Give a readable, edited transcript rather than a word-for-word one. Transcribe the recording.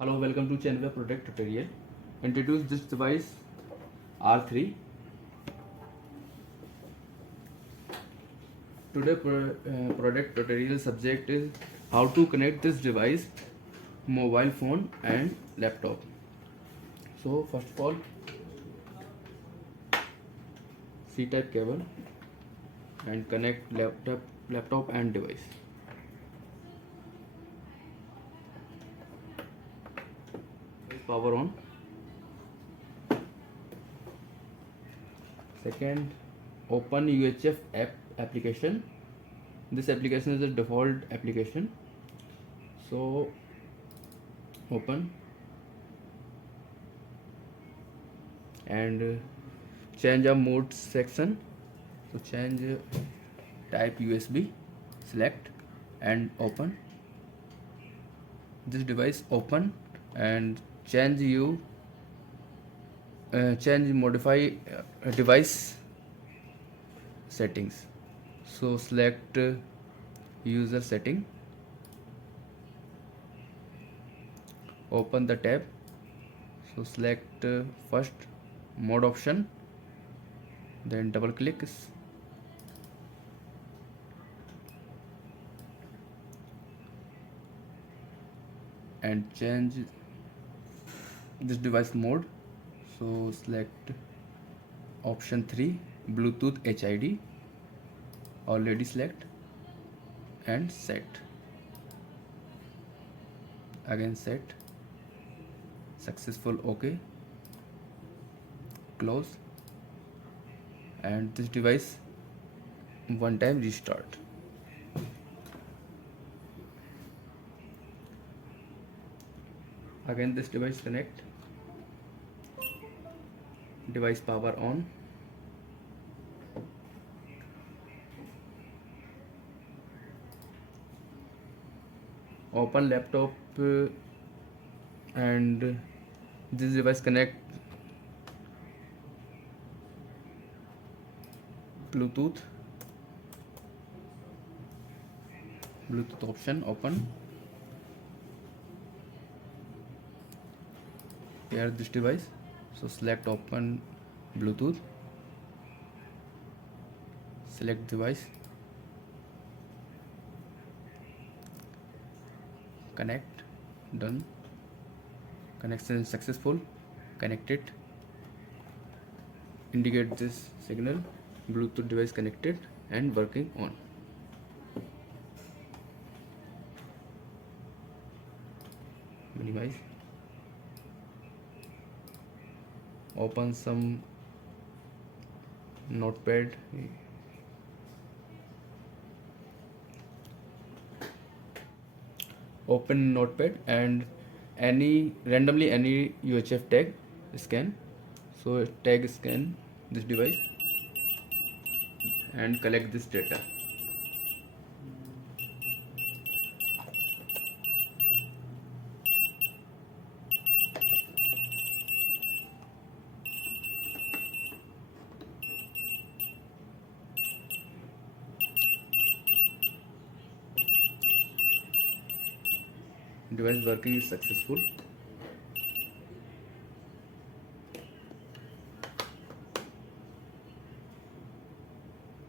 Hello, welcome to Chainway product tutorial. Introduce this device R3. Today product tutorial subject is how to connect this device, mobile phone and laptop. So first of all, C-type cable and connect laptop and device. Power on. Second, open UHF app application. This application is a default application. So open and change a mode section. So change type USB, select and open. This device open and modify device settings. So select user setting, open the tab. So select first mode option, then double click and change this device mode. So select option 3, Bluetooth HID, already select and set. Again set, successful, OK, close, and this device one time restart. Again this device connect, device power on, open laptop and this device connect Bluetooth option, open, pair this device. So select open Bluetooth, select device, connect, done, connection is successful, connected, indicate this signal, Bluetooth device connected and working on. Minimize, open some notepad, open notepad and randomly any UHF tag scan. So tag scan this device and collect this data. Device working is successful.